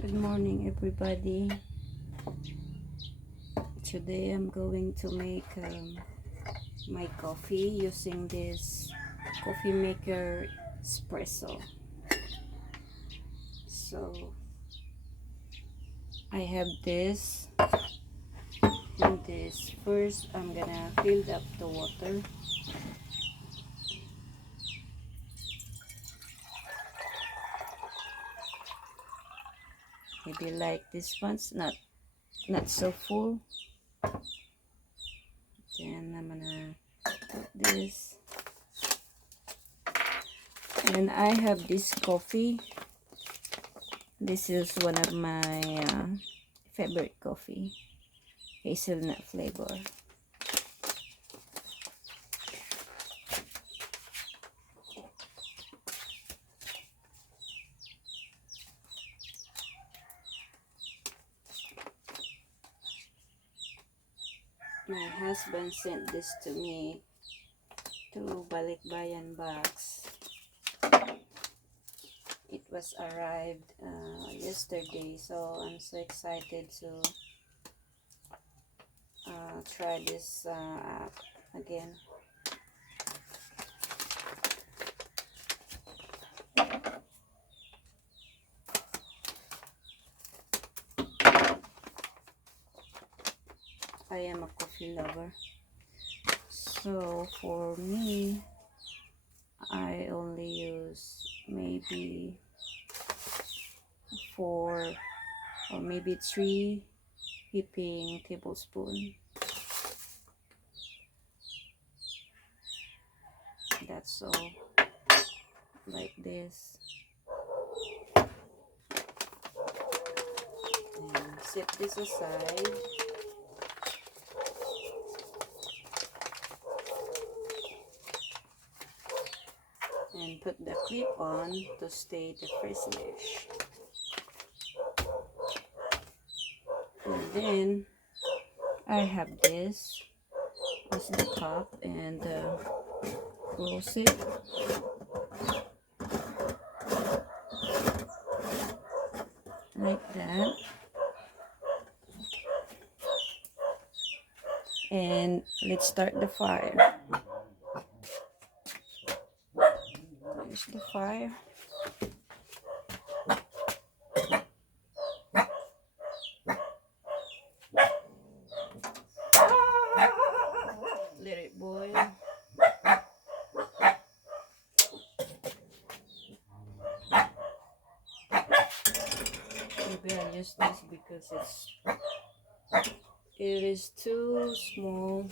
Good morning, everybody. Today I'm going to make my coffee using this coffee maker espresso. So I have this and this. First, I'm gonna fill up the water. Maybe like this one's not so full. Then I'm gonna put this. And I have this coffee. This is one of my favorite coffee, hazelnut flavor. My husband sent this to me to Balikbayan box. It was arrived yesterday, so I'm so excited to try this app again. I am a coffee lover, so for me, I only use maybe 4 or maybe 3 heaping tablespoon. That's all, like this. And set this aside. And put the clip on to stay the freshness. And then I have this as the cup and close it. Like that. And let's start the fire. Here's the fire. Let it boil. Maybe I'll use this because it is too small,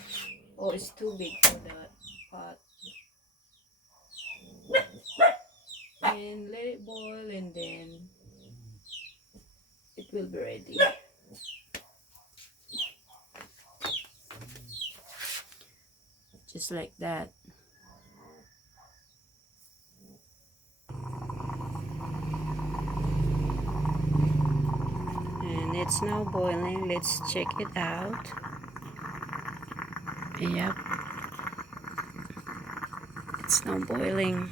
or it's too big for the pot. And let it boil, and then it will be ready. Just like that. And it's now boiling. Let's check it out. Yep, it's now boiling.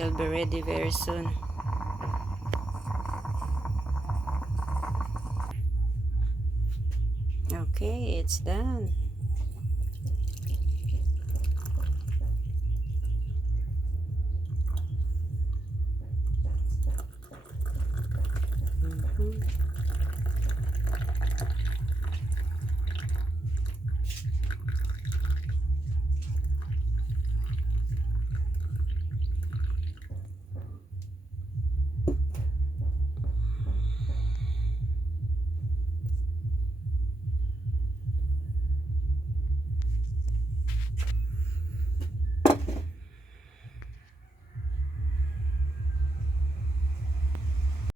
It'll be ready very soon. Okay, it's done.